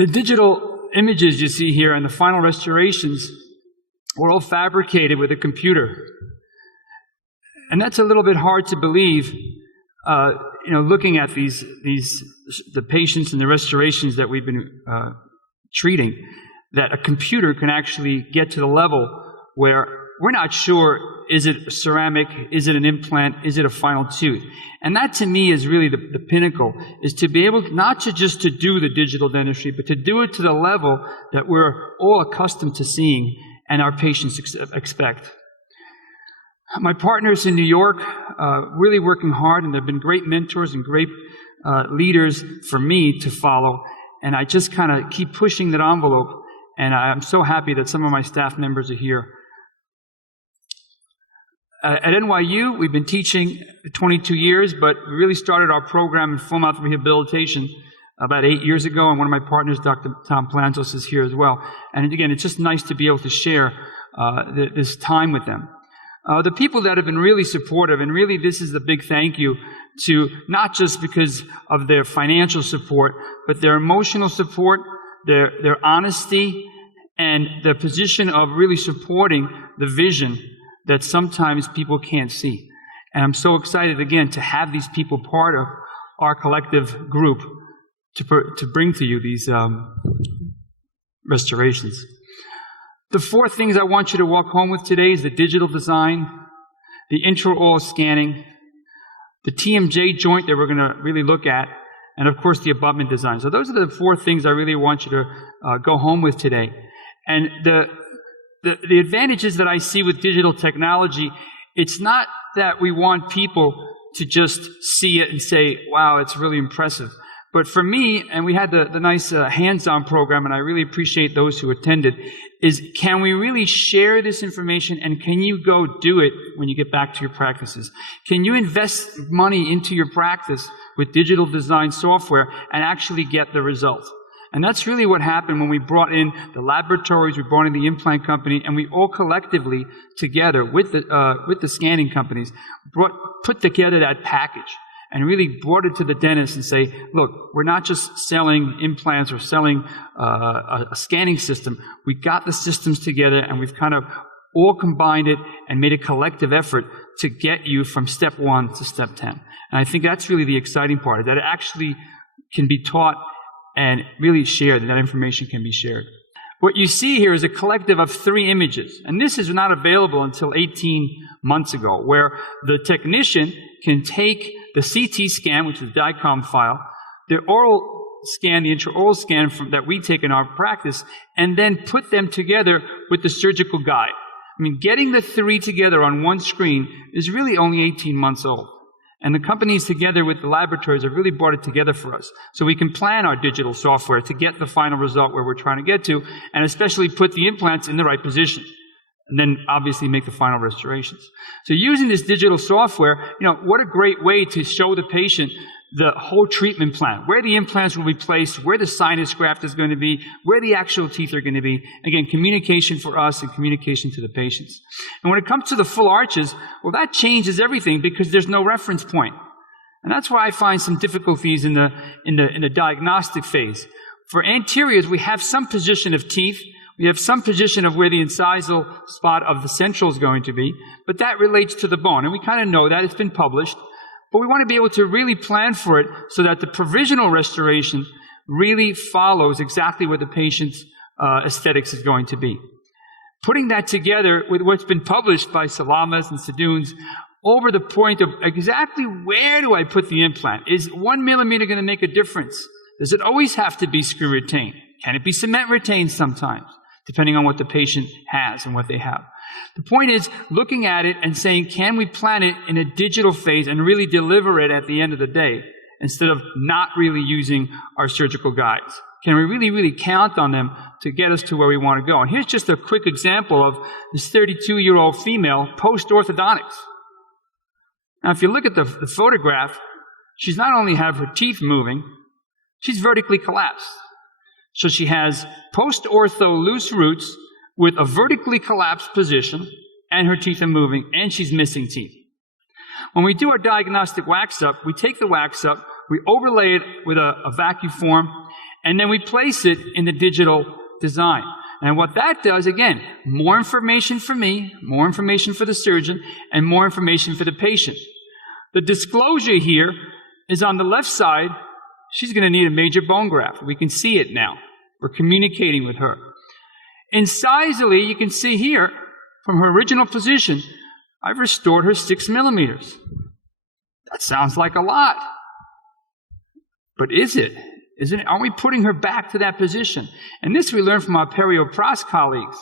The digital images you see here and the final restorations were all fabricated with a computer. And that's a little bit hard to believe, looking at the patients and the restorations that we've been treating, that a computer can actually get to the level where we're not sure, is it ceramic, is it an implant, is it a final tooth? And that to me is really the pinnacle, is to be able not to just to do the digital dentistry, but to do it to the level that we're all accustomed to seeing and our patients expect. My partners in New York, really working hard, and they've been great mentors and great leaders for me to follow. And I just kind of keep pushing that envelope, and I'm so happy that some of my staff members are here. At NYU, we've been teaching 22 years, but we really started our program in full mouth rehabilitation about 8 years ago, and one of my partners, Dr. Tom Plantos, is here as well. And again, it's just nice to be able to share this time with them. The people that have been really supportive, and really this is the big thank you to, not just because of their financial support, but their emotional support, their honesty, and their position of really supporting the vision that sometimes people can't see. And I'm so excited, again, to have these people part of our collective group to bring to you these restorations. The 4 things I want you to walk home with today is the digital design, the intraoral scanning, the TMJ joint that we're going to really look at, and of course the abutment design. So those are the 4 things I really want you to go home with today. And the advantages that I see with digital technology, it's not that we want people to just see it and say, wow, it's really impressive. But for me, and we had the nice hands-on program, and I really appreciate those who attended, is can we really share this information, and can you go do it when you get back to your practices? Can you invest money into your practice with digital design software and actually get the result? And that's really what happened when we brought in the laboratories, we brought in the implant company, and we all collectively together with the scanning companies put together that package and really brought it to the dentist and say, look, we're not just selling implants or selling a scanning system. We got the systems together, and we've kind of all combined it and made a collective effort to get you from step 1 to step 10. And I think that's really the exciting part, is that it actually can be taught and really shared, and that information can be shared. What you see here is a collective of 3 images, and this is not available until 18 months ago, where the technician can take the CT scan, which is the DICOM file, the oral scan, the intraoral scan that we take in our practice, and then put them together with the surgical guide. I mean, getting the 3 together on one screen is really only 18 months old. And the companies together with the laboratories have really brought it together for us. So we can plan our digital software to get the final result where we're trying to get to, and especially put the implants in the right position. And then obviously make the final restorations. So using this digital software, what a great way to show the patient the whole treatment plan, where the implants will be placed, where the sinus graft is going to be, where the actual teeth are going to be. Again, communication for us and communication to the patients. And when it comes to the full arches, well, that changes everything because there's no reference point. And that's why I find some difficulties in the diagnostic phase. For anteriors, we have some position of teeth. We have some position of where the incisal spot of the central is going to be, but that relates to the bone. And we kind of know that. It's been published. But we want to be able to really plan for it so that the provisional restoration really follows exactly what the patient's aesthetics is going to be. Putting that together with what's been published by Salamas and Sadoons over the point of exactly where do I put the implant? Is 1 millimeter going to make a difference? Does it always have to be screw retained? Can it be cement retained sometimes, depending on what the patient has and what they have? The point is looking at it and saying, can we plan it in a digital phase and really deliver it at the end of the day instead of not really using our surgical guides? Can we really, really count on them to get us to where we want to go? And here's just a quick example of this 32-year-old female post-orthodontics. Now, if you look at the photograph, she's not only have her teeth moving, she's vertically collapsed. So she has post-ortho loose roots with a vertically collapsed position, and her teeth are moving, and she's missing teeth. When we do our diagnostic wax up, we take the wax up, we overlay it with a vacuum form, and then we place it in the digital design. And what that does, again, more information for me, more information for the surgeon, and more information for the patient. The disclosure here is on the left side. She's going to need a major bone graft. We can see it now. We're communicating with her. Incisally, you can see here, from her original position, I've restored her 6 millimeters. That sounds like a lot. But is it? Isn't it? Are we putting her back to that position? And this we learned from our perio-pros colleagues.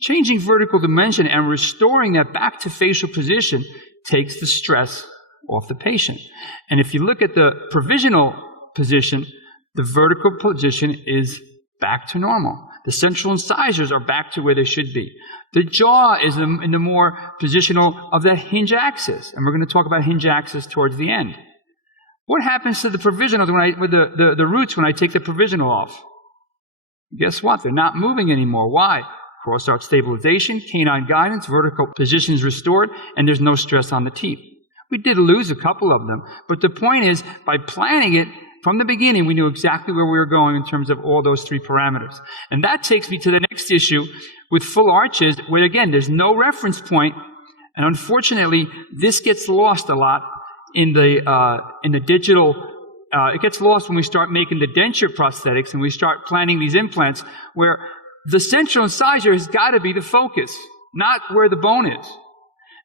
Changing vertical dimension and restoring that back to facial position takes the stress off the patient. And if you look at the provisional position, the vertical position is back to normal. The central incisors are back to where they should be. The jaw is in the more positional of the hinge axis. And we're going to talk about hinge axis towards the end. What happens to the provisionals with the roots when I take the provisional off? Guess what? They're not moving anymore. Why? Cross-arch stabilization, canine guidance, vertical position is restored, and there's no stress on the teeth. We did lose a couple of them, but the point is, by planning it from the beginning, we knew exactly where we were going in terms of all those 3 parameters. And that takes me to the next issue with full arches, where again, there's no reference point, and unfortunately, this gets lost a lot in the digital. It gets lost when we start making the denture prosthetics and we start planning these implants, where the central incisor has got to be the focus, not where the bone is.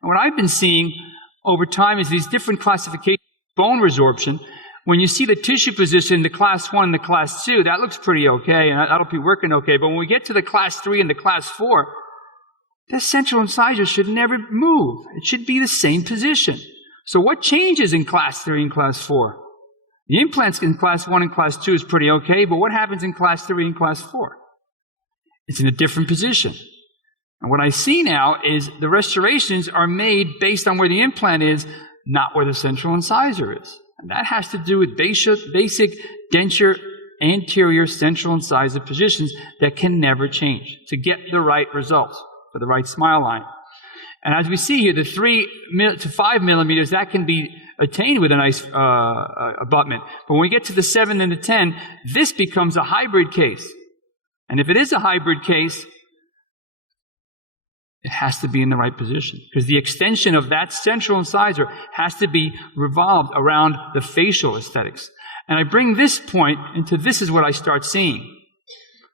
And what I've been seeing over time is these different classifications of bone resorption. When you see the tissue position, the class 1 and the class 2, that looks pretty okay, and that'll be working okay. But when we get to the class 3 and the class 4, the central incisor should never move. It should be the same position. So what changes in class 3 and class 4? The implants in class 1 and class 2 is pretty okay, but what happens in class 3 and class 4? It's in a different position. And what I see now is the restorations are made based on where the implant is, not where the central incisor is. And that has to do with basic denture anterior central incisor positions that can never change to get the right results for the right smile line. And as we see here, the 3 to 5 millimeters, that can be attained with a nice abutment. But when we get to the 7 and the 10, this becomes a hybrid case. And if it is a hybrid case, it has to be in the right position, because the extension of that central incisor has to be revolved around the facial aesthetics. And I bring this point into this is what I start seeing.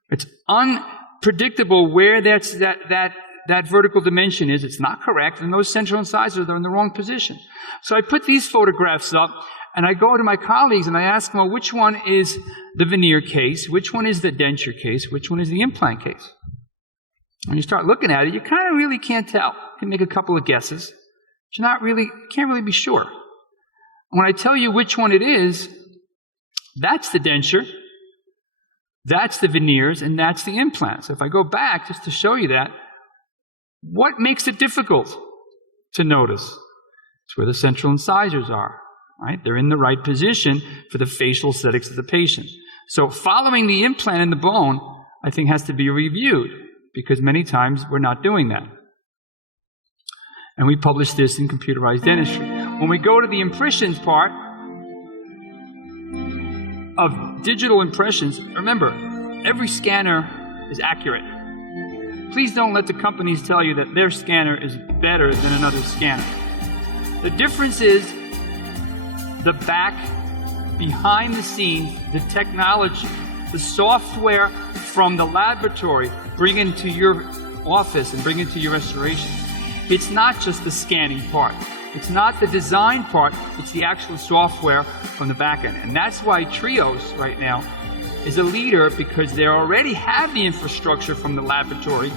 It's unpredictable where that vertical dimension is. It's not correct, and those central incisors are in the wrong position. So I put these photographs up, and I go to my colleagues and I ask them, well, which one is the veneer case? Which one is the denture case? Which one is the implant case? When you start looking at it, you kind of really can't tell. You can make a couple of guesses, but can't really be sure. And when I tell you which one it is, that's the denture, that's the veneers, and that's the implant. So if I go back just to show you that, what makes it difficult to notice? It's where the central incisors are, right? They're in the right position for the facial aesthetics of the patient. So following the implant in the bone, I think, has to be reviewed, because many times we're not doing that. And we publish this in computerized dentistry. When we go to the impressions part of digital impressions, remember, every scanner is accurate. Please don't let the companies tell you that their scanner is better than another scanner. The difference is the back, behind the scenes, the technology, the software from the laboratory, bring into your office and bring into your restoration. It's not just the scanning part. It's not the design part. It's the actual software from the back end. And that's why Trios right now is a leader, because they already have the infrastructure from the laboratory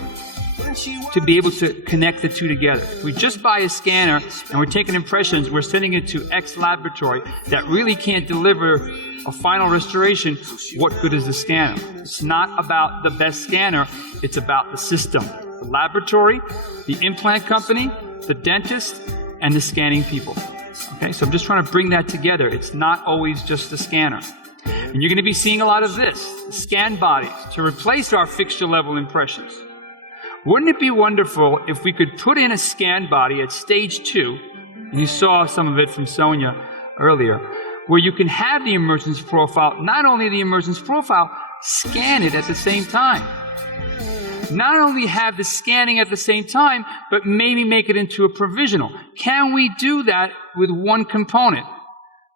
to be able to connect the two together. If we just buy a scanner and we're taking impressions, we're sending it to X laboratory that really can't deliver a final restoration, what good is the scanner? It's not about the best scanner, it's about the system. The laboratory, the implant company, the dentist, and the scanning people. Okay, so I'm just trying to bring that together. It's not always just the scanner. And you're going to be seeing a lot of this, scan bodies, to replace our fixture level impressions. Wouldn't it be wonderful if we could put in a scan body at stage 2, and you saw some of it from Sonia earlier, where you can have the emergence profile, not only the emergence profile, scan it at the same time. Not only have the scanning at the same time, but maybe make it into a provisional. Can we do that with one component?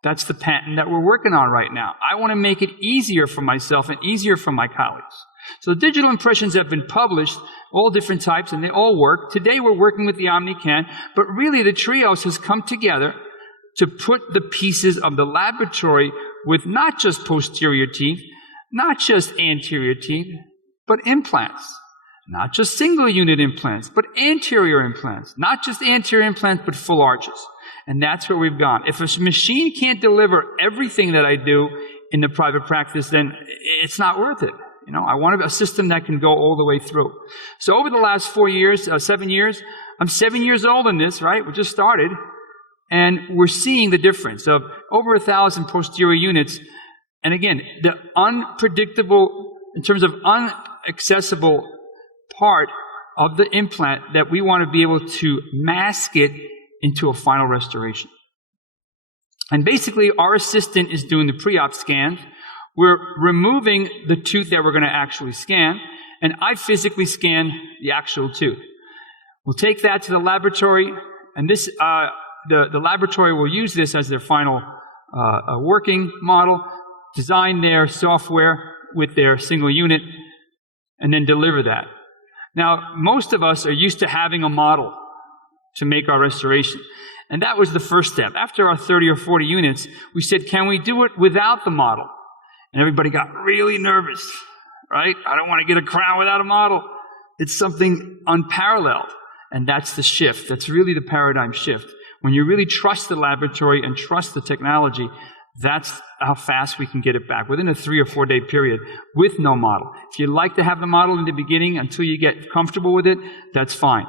That's the patent that we're working on right now. I want to make it easier for myself and easier for my colleagues. So the digital impressions have been published, all different types, and they all work. Today we're working with the OmniCan, but really the Trios has come together to put the pieces of the laboratory with not just posterior teeth, not just anterior teeth, but implants. Not just single unit implants, but anterior implants. Not just anterior implants, but full arches. And that's where we've gone. If a machine can't deliver everything that I do in the private practice, then it's not worth it. You know, I want a system that can go all the way through. So over the last 7 years, I'm 7 years old in this, right? We just started. And we're seeing the difference of over 1,000 posterior units. And again, the unpredictable, in terms of unaccessible part of the implant that we want to be able to mask it into a final restoration. And basically, our assistant is doing the pre-op scans. We're removing the tooth that we're going to actually scan, and I physically scan the actual tooth. We'll take that to the laboratory, and this the laboratory will use this as their final working model, design their software with their single unit, and then deliver that. Now, most of us are used to having a model to make our restoration. And that was the first step. After our 30 or 40 units, we said, can we do it without the model? And everybody got really nervous, right? I don't want to get a crown without a model. It's something unparalleled. And that's the shift. That's really the paradigm shift. When you really trust the laboratory and trust the technology, that's how fast we can get it back, within a 3 or 4 day period with no model. If you like to have the model in the beginning until you get comfortable with it, that's fine.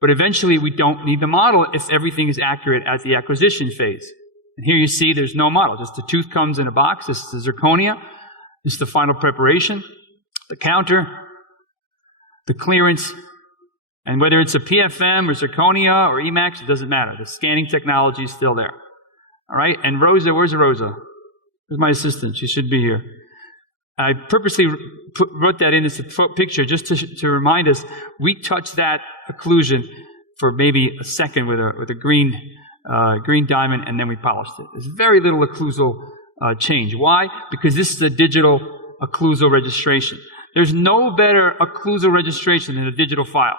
But eventually we don't need the model if everything is accurate at the acquisition phase. And here you see there's no model, just the tooth comes in a box. This is the zirconia. This is the final preparation, the counter, the clearance, and whether it's a PFM or zirconia or Emax, it doesn't matter. The scanning technology is still there. All right, and Rosa, where's Rosa? Where's my assistant? She should be here. I purposely wrote that in as a picture just to remind us we touched that occlusion for maybe a second with a green diamond, and then we polished it. There's very little occlusal change. Why? Because this is a digital occlusal registration. There's no better occlusal registration than a digital file.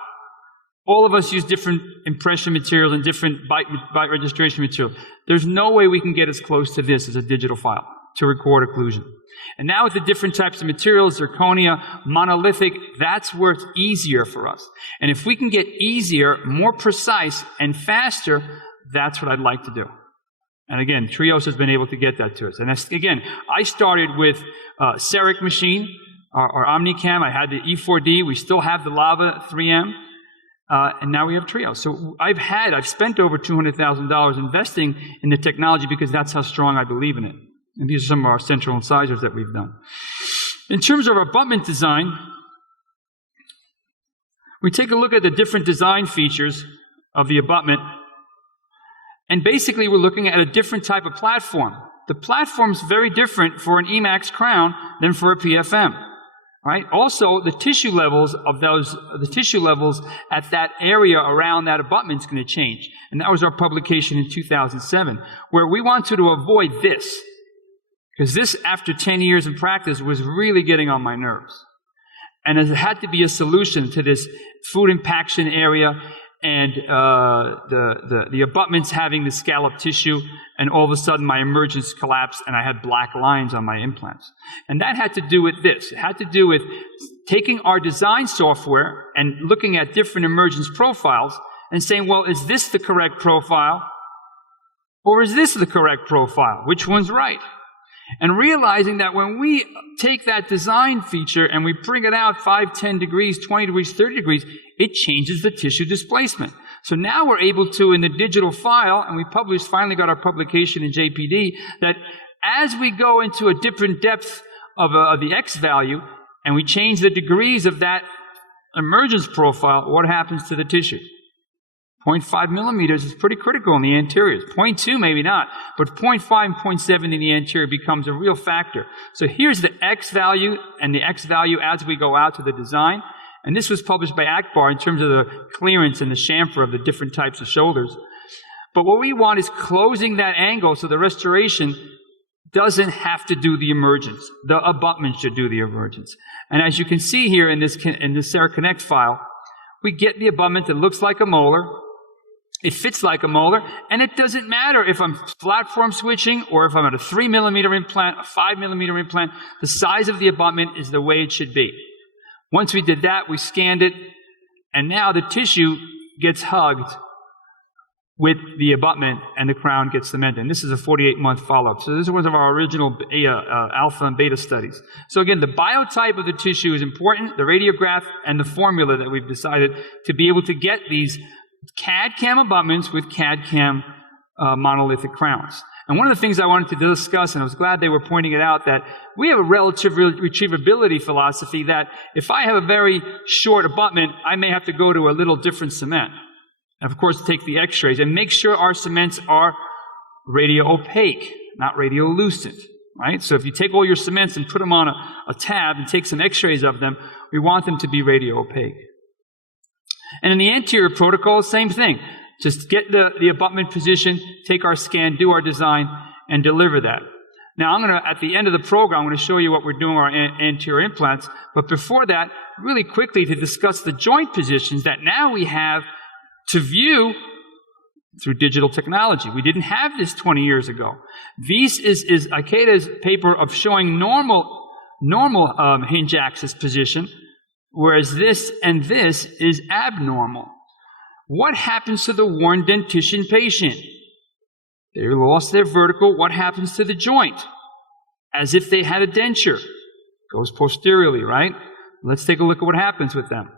All of us use different impression materials and different bite registration materials. There's no way we can get as close to this as a digital file to record occlusion. And now with the different types of materials, zirconia, monolithic, that's where it's easier for us. And if we can get easier, more precise, and faster, that's what I'd like to do. And again, Trios has been able to get that to us. And again, I started with CEREC machine, our OmniCam. I had the E4D. We still have the Lava 3M. And now we have Trios. So I've spent over $200,000 investing in the technology because that's how strong I believe in it. And these are some of our central incisors that we've done. In terms of our abutment design, we take a look at the different design features of the abutment. And basically, we're looking at a different type of platform. The platform's very different for an Emax crown than for a PFM. Right? Also, the tissue levels at that area around that abutment is going to change. And that was our publication in 2007, where we wanted to avoid this. Because this, after 10 years in practice, was really getting on my nerves. And there had to be a solution to this food impaction area and the abutments having the scalloped tissue, and all of a sudden my emergence collapsed and I had black lines on my implants. And that had to do with this. It had to do with taking our design software and looking at different emergence profiles and saying, well, is this the correct profile? Or is this the correct profile? Which one's right? And realizing that when we take that design feature and we bring it out 5, 10 degrees, 20 degrees, 30 degrees, it changes the tissue displacement. So now we're able to, in the digital file, and we finally got our publication in JPD, that as we go into a different depth of the X value, and we change the degrees of that emergence profile, what happens to the tissue? 0.5 millimeters is pretty critical in the anteriors. 0.2 maybe not, but 0.5 and 0.7 in the anterior becomes a real factor. So here's the X value and the X value as we go out to the design. And this was published by Akbar in terms of the clearance and the chamfer of the different types of shoulders. But what we want is closing that angle so the restoration doesn't have to do the emergence. The abutment should do the emergence. And as you can see here in this Sarah Connect file, we get the abutment that looks like a molar. It fits like a molar, and it doesn't matter if I'm platform switching or if I'm at a 3 millimeter implant, a 5 millimeter implant. The size of the abutment is the way it should be. Once we did that, we scanned it, and now the tissue gets hugged with the abutment, and the crown gets cemented. And this is a 48-month follow-up. So this is one of our original alpha and beta studies. So again, the biotype of the tissue is important, the radiograph, and the formula that we've decided to be able to get these CAD-CAM abutments with CAD-CAM monolithic crowns. And one of the things I wanted to discuss, and I was glad they were pointing it out, that we have a relative retrievability philosophy that if I have a very short abutment, I may have to go to a little different cement. And of course, take the x-rays and make sure our cements are radio-opaque, not radiolucent, right? So if you take all your cements and put them on a tab and take some x-rays of them, we want them to be radio-opaque. And in the anterior protocol, same thing. Just get the abutment position, take our scan, do our design, and deliver that. Now, at the end of the program, I'm going to show you what we're doing with our anterior implants. But before that, really quickly to discuss the joint positions that now we have to view through digital technology. We didn't have this 20 years ago. This is Ikeda's paper of showing normal hinge axis position, whereas this and this is abnormal. What happens to the worn dentition patient? They lost their vertical. What happens to the joint? As if they had a denture. Goes posteriorly, right? Let's take a look at what happens with them.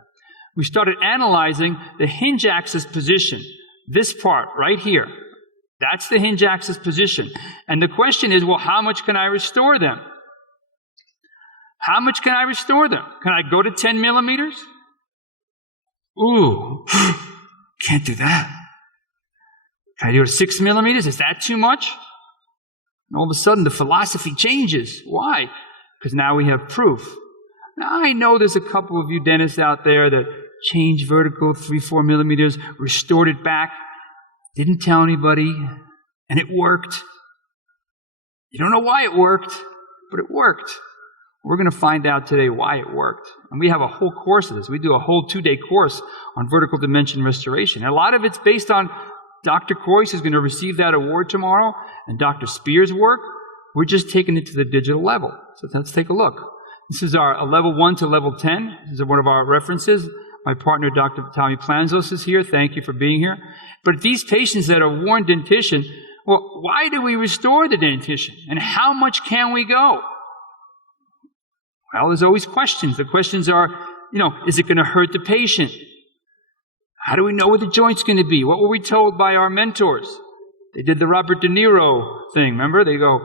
We started analyzing the hinge axis position. This part right here. That's the hinge axis position. And the question is, well, how much can I restore them? How much can I restore them? Can I go to 10 millimeters? Ooh, can't do that. Can I do it 6 millimeters? Is that too much? And all of a sudden, the philosophy changes. Why? Because now we have proof. Now, I know there's a couple of you dentists out there that changed vertical 3-4 millimeters, restored it back, didn't tell anybody, and it worked. You don't know why it worked, but it worked. We're going to find out today why it worked. And we have a whole course of this. We do a whole 2-day course on vertical dimension restoration. And a lot of it's based on Dr. Croyce is going to receive that award tomorrow, and Dr. Spear's work. We're just taking it to the digital level. So let's take a look. This is our level 1 to level 10. This is one of our references. My partner, Dr. Tommy Planzos, is here. Thank you for being here. But these patients that are worn dentition, well, why do we restore the dentition? And how much can we go? Well, there's always questions. The questions are, is it going to hurt the patient? How do we know what the joint's going to be? What were we told by our mentors? They did the Robert De Niro thing, remember? They go,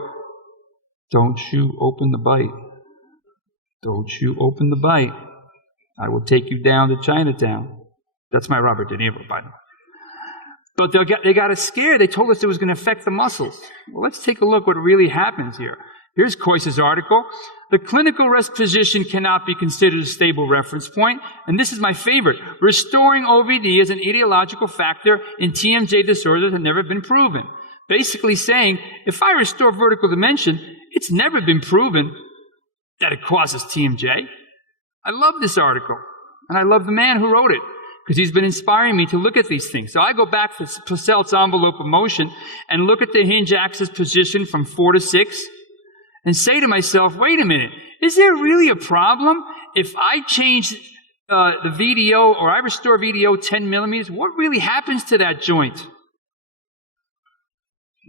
don't you open the bite. Don't you open the bite. I will take you down to Chinatown. That's my Robert De Niro, by the way. But they got us scared. They told us it was going to affect the muscles. Well, let's take a look what really happens here. Here's Croyce's article. The clinical rest position cannot be considered a stable reference point. And this is my favorite. Restoring OVD as an etiological factor in TMJ disorders has never been proven. Basically saying, if I restore vertical dimension, it's never been proven that it causes TMJ. I love this article. And I love the man who wrote it, because he's been inspiring me to look at these things. So I go back to Posselt's envelope of motion and look at the hinge axis position from 4 to 6 and say to myself, wait a minute, is there really a problem if I change the VDO or I restore VDO 10 millimeters? What really happens to that joint?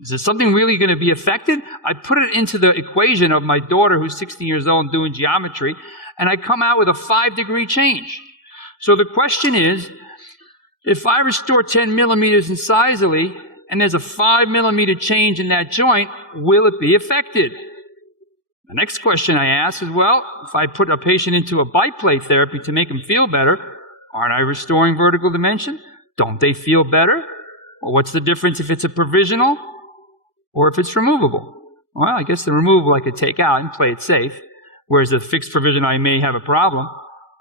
Is there something really going to be affected? I put it into the equation of my daughter who's 16 years old and doing geometry, and I come out with a 5-degree change. So the question is, if I restore 10 millimeters incisally, and there's a 5 millimeter change in that joint, will it be affected? The next question I ask is, well, if I put a patient into a biplate therapy to make him feel better, aren't I restoring vertical dimension? Don't they feel better? Well, what's the difference if it's a provisional or if it's removable? Well, I guess the removable I could take out and play it safe, whereas the fixed provisional I may have a problem,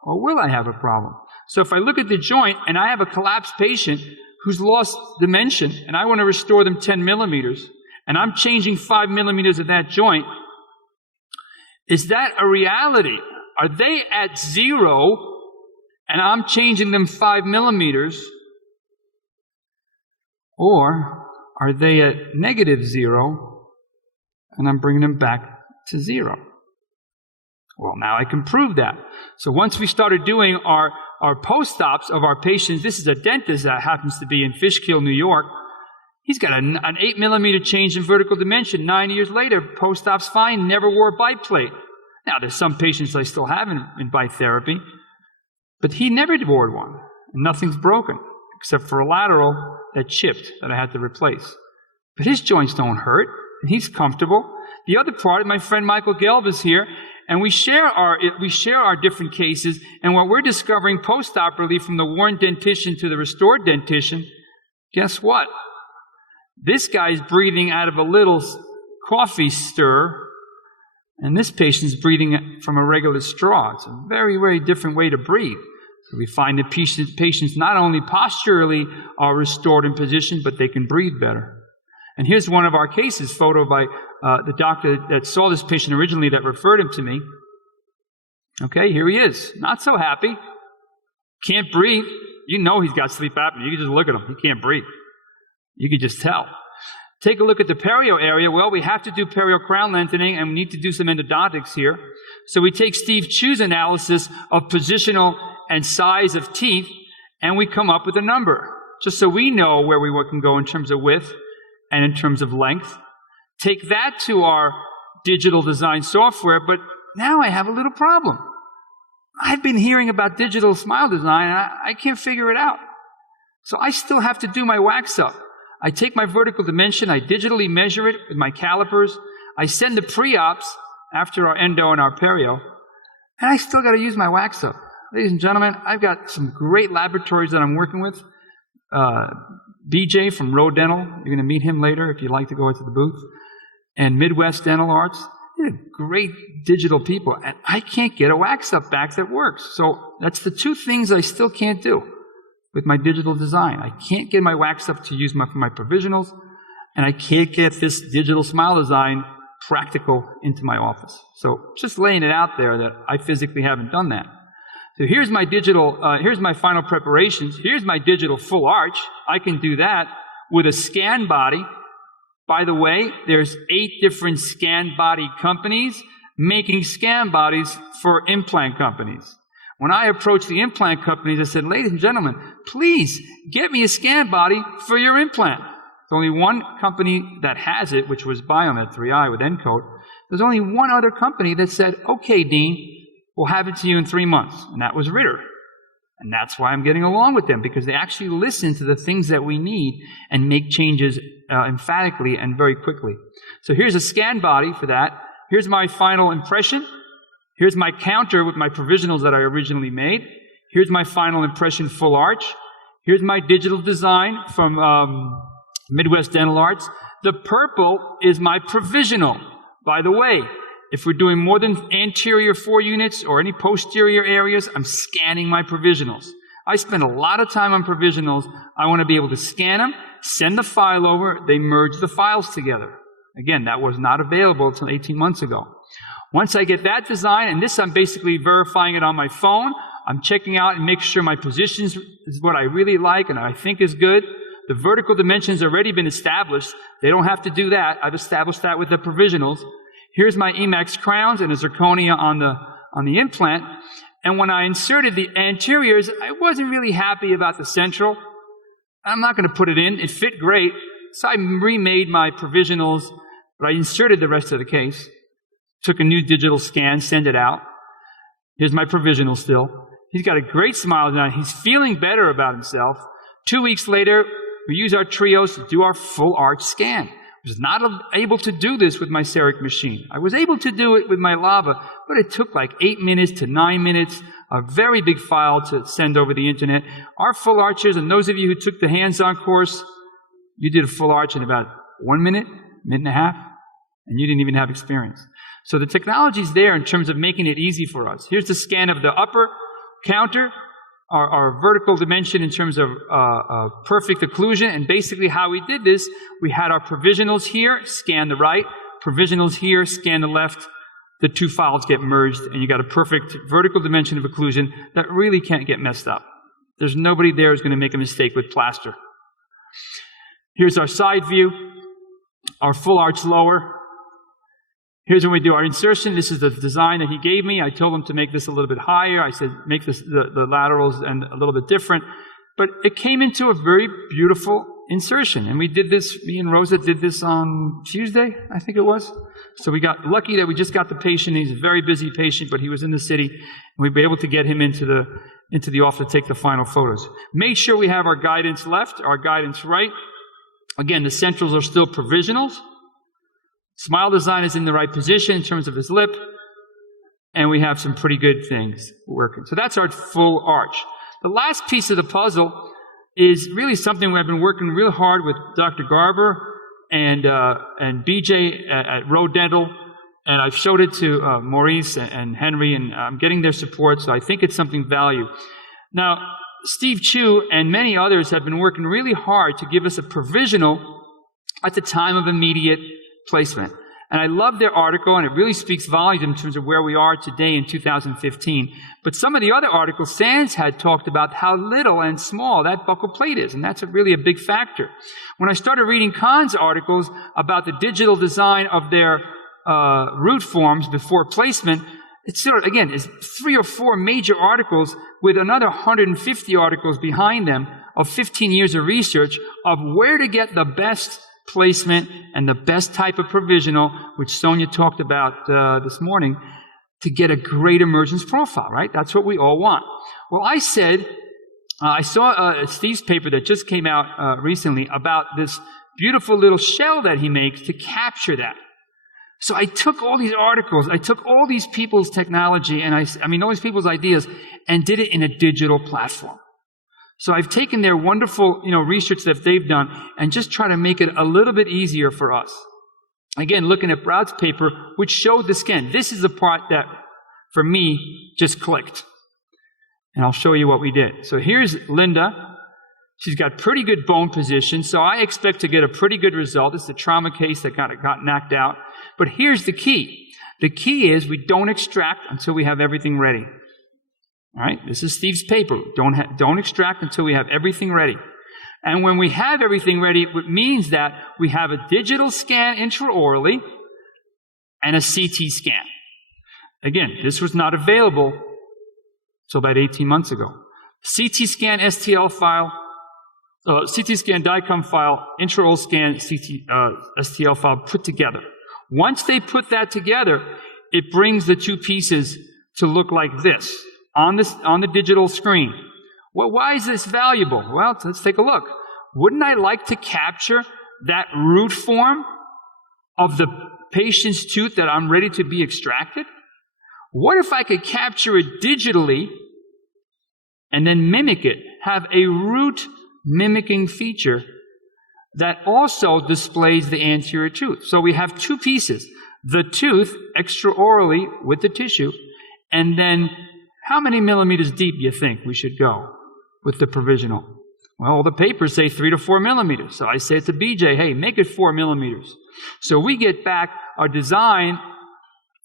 or will I have a problem? So if I look at the joint and I have a collapsed patient who's lost dimension and I want to restore them 10 millimeters, and I'm changing 5 millimeters of that joint, is that a reality? Are they at 0 and I'm changing them 5 millimeters? Or are they at -0 and I'm bringing them back to 0? Well, now I can prove that. So once we started doing our post-ops of our patients, this is a dentist that happens to be in Fishkill, New York. He's got an 8 millimeter change in vertical dimension. 9 years later, post-op's fine, never wore a bite plate. Now, there's some patients I still have in bite therapy, but he never wore one. And nothing's broken, except for a lateral that chipped that I had to replace. But his joints don't hurt, and he's comfortable. The other part, my friend Michael Gelb is here, and we share our different cases, and what we're discovering post-operatively from the worn dentition to the restored dentition, guess what? This guy's breathing out of a little coffee stir, and this patient's breathing from a regular straw. It's a very, very different way to breathe. So we find that patients not only posturally are restored in position, but they can breathe better. And here's one of our cases, photo by the doctor that saw this patient originally that referred him to me. Okay, here he is. Not so happy. Can't breathe. You know he's got sleep apnea. You can just look at him. He can't breathe. You can just tell. Take a look at the perio area. Well, we have to do perio crown lengthening, and we need to do some endodontics here. So we take Steve Chu's analysis of positional and size of teeth, and we come up with a number, just so we know where we can go in terms of width and in terms of length. Take that to our digital design software, but now I have a little problem. I've been hearing about digital smile design, and I can't figure it out. So I still have to do my wax up. I take my vertical dimension, I digitally measure it with my calipers, I send the pre-ops after our endo and our perio, and I still got to use my wax up. Ladies and gentlemen, I've got some great laboratories that I'm working with. BJ from Roe Dental, you're going to meet him later if you'd like to go into the booth, and Midwest Dental Arts. They're great digital people, and I can't get a wax up back that works. So that's the two things I still can't do with my digital design. I can't get my wax up to use for my provisionals, and I can't get this digital smile design practical into my office. So just laying it out there that I physically haven't done that. So here's my here's my final preparations. Here's my digital full arch. I can do that with a scan body. By the way, there's 8 different scan body companies making scan bodies for implant companies. When I approached the implant companies, I said, ladies and gentlemen, please get me a scan body for your implant. There's only one company that has it, which was Biomed 3i with Encode. There's only one other company that said, okay, Dean, we'll have it to you in 3 months. And that was Ritter. And that's why I'm getting along with them, because they actually listen to the things that we need and make changes emphatically and very quickly. So here's a scan body for that. Here's my final impression. Here's my counter with my provisionals that I originally made. Here's my final impression full arch. Here's my digital design from Midwest Dental Arts. The purple is my provisional. By the way, if we're doing more than anterior 4 units or any posterior areas, I'm scanning my provisionals. I spend a lot of time on provisionals. I want to be able to scan them, send the file over, they merge the files together. Again, that was not available until 18 months ago. Once I get that design, and this I'm basically verifying it on my phone, I'm checking out and making sure my positions is what I really like and I think is good. The vertical dimension's already been established. They don't have to do that. I've established that with the provisionals. Here's my Emax crowns and a zirconia on the implant. And when I inserted the anteriors, I wasn't really happy about the central. I'm not going to put it in. It fit great. So I remade my provisionals, but I inserted the rest of the case. Took a new digital scan, send it out. Here's my provisional still. He's got a great smile now. He's feeling better about himself. 2 weeks later, we use our trios to do our full arch scan. I was not able to do this with my CEREC machine. I was able to do it with my Lava, but it took like 8 minutes to 9 minutes. a very big file to send over the internet. Our full arches, and those of you who took the hands-on course, you did a full arch in about 1 minute, minute and a half, and you didn't even have experience. So the technology's there in terms of making it easy for us. Here's the scan of the upper counter, our vertical dimension in terms of perfect occlusion, and basically how we did this, we had our provisionals here, scan the right, provisionals here, scan the left, the two files get merged, and you got a perfect vertical dimension of occlusion that really can't get messed up. There's nobody there who's going to make a mistake with plaster. Here's our side view, our full arch lower. Here's when we do our insertion. This is the design that he gave me. I told him to make this a little bit higher. I said, make this, the laterals and a little bit different. But it came into a very beautiful insertion. And we did this, me and Rosa did this on Tuesday, I think it was. So we got lucky that we just got the patient. He's a very busy patient, but he was in the city. And we'd be able to get him into the office to take the final photos. Made sure we have our guidance left, our guidance right. Again, the centrals are still provisionals. Smile design is in the right position in terms of his lip, and we have some pretty good things working. So that's our full arch. The last piece of the puzzle is really something I've been working real hard with Dr. Garber and BJ at Road Dental, and I've showed it to Maurice and Henry, and I'm getting their support, so I think it's something value. Now, Steve Chu and many others have been working really hard to give us a provisional at the time of immediate placement. And I love their article, and it really speaks volumes in terms of where we are today in 2015. But some of the other articles, Sands had talked about how little and small that buccal plate is, and that's really a big factor. When I started reading Kahn's articles about the digital design of their root forms before placement, it's sort of, again, is 3 or 4 major articles with another 150 articles behind them of 15 years of research of where to get the best placement and the best type of provisional, which Sonia talked about this morning, to get a great emergence profile, right? That's what we all want. Well, I said, I saw Steve's paper that just came out recently about this beautiful little shell that he makes to capture that. So I took all these articles, I took all these people's technology, and all these people's ideas, and did it in a digital platform. So I've taken their wonderful, research that they've done and just try to make it a little bit easier for us. Again, looking at Broud's paper, which showed the scan. This is the part that, for me, just clicked. And I'll show you what we did. So here's Linda. She's got pretty good bone position, so I expect to get a pretty good result. It's the trauma case that got knocked out. But here's the key. The key is we don't extract until we have everything ready. All right, this is Steve's paper. Don't extract until we have everything ready. And when we have everything ready, it means that we have a digital scan intraorally and a CT scan. Again, this was not available until about 18 months ago. CT scan STL file, CT scan DICOM file, intraoral scan STL file put together. Once they put that together, it brings the two pieces to look like this. On the digital screen. Well, why is this valuable? Well, let's take a look. Wouldn't I like to capture that root form of the patient's tooth that I'm ready to be extracted? What if I could capture it digitally and then mimic it, have a root mimicking feature that also displays the anterior tooth? So we have two pieces, the tooth extraorally with the tissue, and then how many millimeters deep do you think we should go with the provisional? Well, the papers say 3 to 4 millimeters. So I say to BJ, hey, make it 4 millimeters. So we get back our design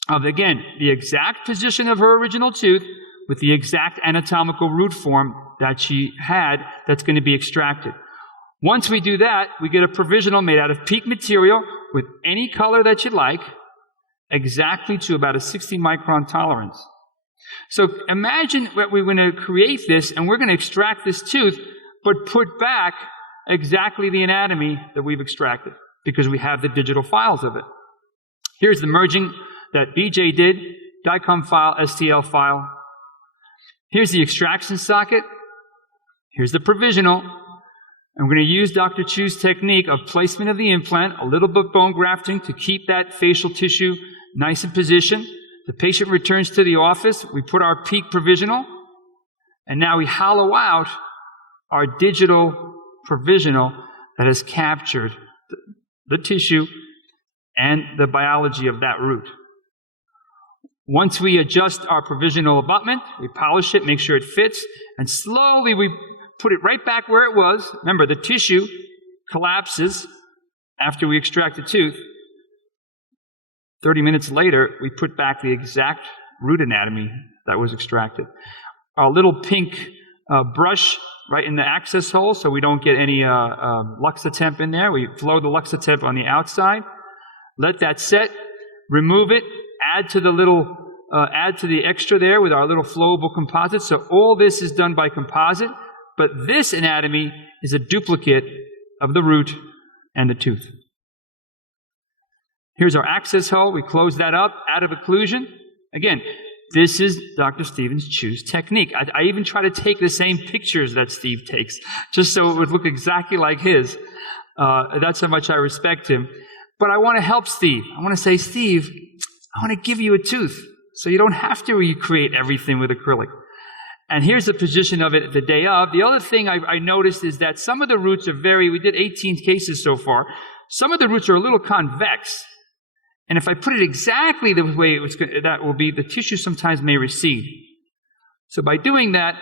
of, again, the exact position of her original tooth with the exact anatomical root form that she had that's going to be extracted. Once we do that, we get a provisional made out of PEEK material with any color that you like, exactly to about a 60 micron tolerance. So imagine that we're going to create this and we're going to extract this tooth, but put back exactly the anatomy that we've extracted because we have the digital files of it. Here's the merging that BJ did, DICOM file, STL file. Here's the extraction socket. Here's the provisional. I'm going to use Dr. Chu's technique of placement of the implant, a little bit bone grafting to keep that facial tissue nice in position. The patient returns to the office. We put our PEEK provisional. And now we hollow out our digital provisional that has captured the tissue and the biology of that root. Once we adjust our provisional abutment, we polish it, make sure it fits, and slowly we put it right back where it was. Remember, the tissue collapses after we extract the tooth. 30 minutes later, we put back the exact root anatomy that was extracted. Our little pink brush right in the access hole so we don't get any luxatemp in there. We flow the luxatemp on the outside. Let that set. Remove it. Add to the extra there with our little flowable composite. So all this is done by composite, but this anatomy is a duplicate of the root and the tooth. Here's our access hole. We close that up out of occlusion. Again, this is Dr. Stevens' choose technique. I even try to take the same pictures that Steve takes, just so it would look exactly like his. That's how much I respect him. But I want to help Steve. I want to say, Steve, I want to give you a tooth, so you don't have to recreate everything with acrylic. And here's the position of it the day of. The other thing I noticed is that some of the roots are we did 18 cases so far. Some of the roots are a little convex. And if I put it exactly the way that will be, the tissue sometimes may recede. So by doing that,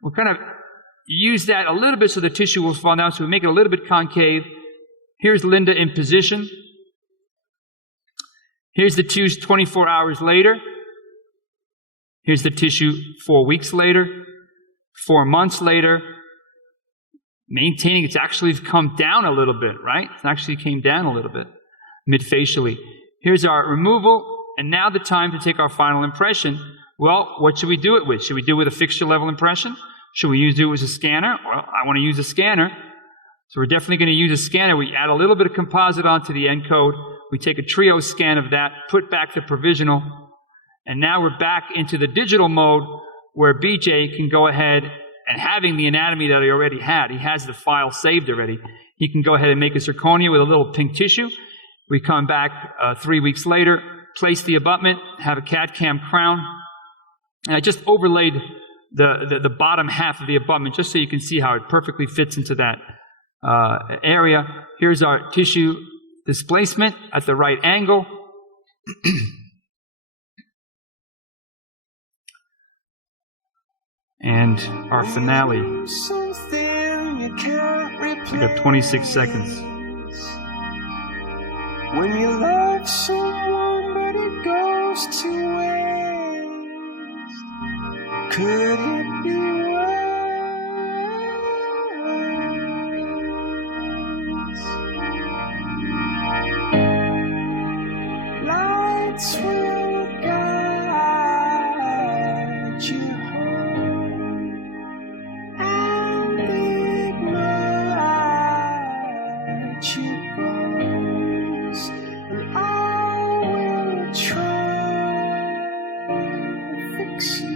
we'll kind of use that a little bit so the tissue will fall down, so we make it a little bit concave. Here's Linda in position. Here's the tooth 24 hours later. Here's the tissue 4 weeks later, 4 months later. Maintaining, it's actually come down a little bit, right? It actually came down a little bit mid-facially. Here's our removal, and now the time to take our final impression. Well, what should we do it with? Should we do it with a fixture level impression? Should we do it with a scanner? Well, I want to use a scanner. So we're definitely going to use a scanner. We add a little bit of composite onto the encode. We take a trio scan of that, put back the provisional, and now we're back into the digital mode where BJ can go ahead and, having the anatomy that he already had, he has the file saved already, he can go ahead and make a zirconia with a little pink tissue. We come back 3 weeks later, place the abutment, have a CAD-CAM crown, and I just overlaid the bottom half of the abutment just so you can see how it perfectly fits into that area. Here's our tissue displacement at the right angle. And our finale. We got 26 seconds. When you love someone but it goes to waste, could it be worse? Lights will guide you home and ignite you both. And I will try to fix you.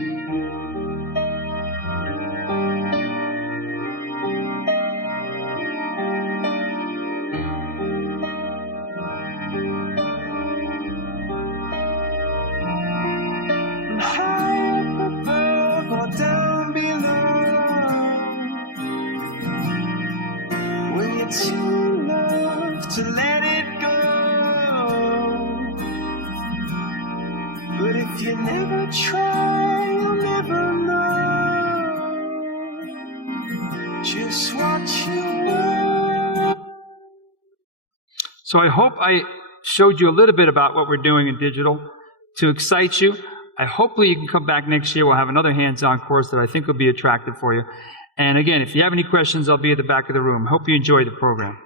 And high up above or down below, when you're too loved to let it go. But if you never try, you'll never know just what you want. So I hope I showed you a little bit about what we're doing in digital to excite you. Hopefully you can come back next year. We'll have another hands-on course that I think will be attractive for you. And again, if you have any questions, I'll be at the back of the room. Hope you enjoy the program.